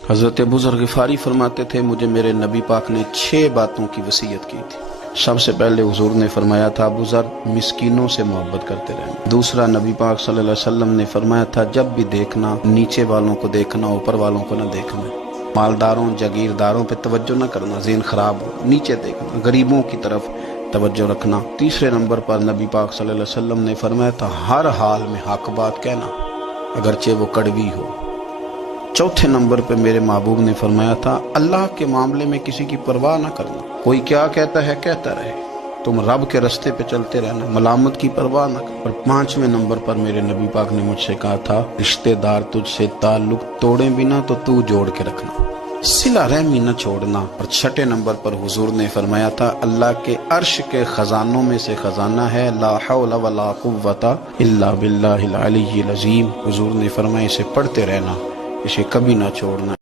حضرت ابو ذر غفاری فرماتے تھے مجھے میرے نبی پاک نے 6 باتوں کی وصیت کی تھی۔ سب سے پہلے حضور نے فرمایا تھا ابو ذر مسکینوں سے محبت کرتے رہنا۔ دوسرا نبی پاک صلی اللہ علیہ وسلم نے فرمایا تھا جب بھی دیکھنا نیچے والوں کو دیکھنا، اوپر والوں کو نہ دیکھنا، مالداروں جاگیرداروں پہ توجہ نہ کرنا، ذہن خراب ہو، نیچے دیکھنا، غریبوں کی طرف توجہ رکھنا۔ تیسرے نمبر پر نبی پاک صلی اللہ علیہ وسلم نے فرمایا تھا ہر حال میں حق بات کہنا اگرچہ وہ کڑوی ہو۔ چوتھے نمبر پہ میرے محبوب نے فرمایا تھا اللہ کے معاملے میں کسی کی پرواہ نہ کرنا، کوئی کیا کہتا ہے کہتا رہے، تم رب کے رستے پہ چلتے رہنا، ملامت کی پرواہ نہ کر۔ اور 5ویں نمبر پر میرے نبی پاک نے مجھ سے کہا تھا رشتہ دار تجھ سے تعلق توڑیں بھی نہ تو تو جوڑ کے رکھنا، صلہ رحمی نہ چھوڑنا۔ اور 6 نمبر پر حضور نے فرمایا تھا اللہ کے عرش کے خزانوں میں سے خزانہ ہے لا حول ولا قوت الا باللہ العلی العظیم۔ حضور نے فرمایا اسے پڑھتے رہنا، اسے کبھی نہ چھوڑنا۔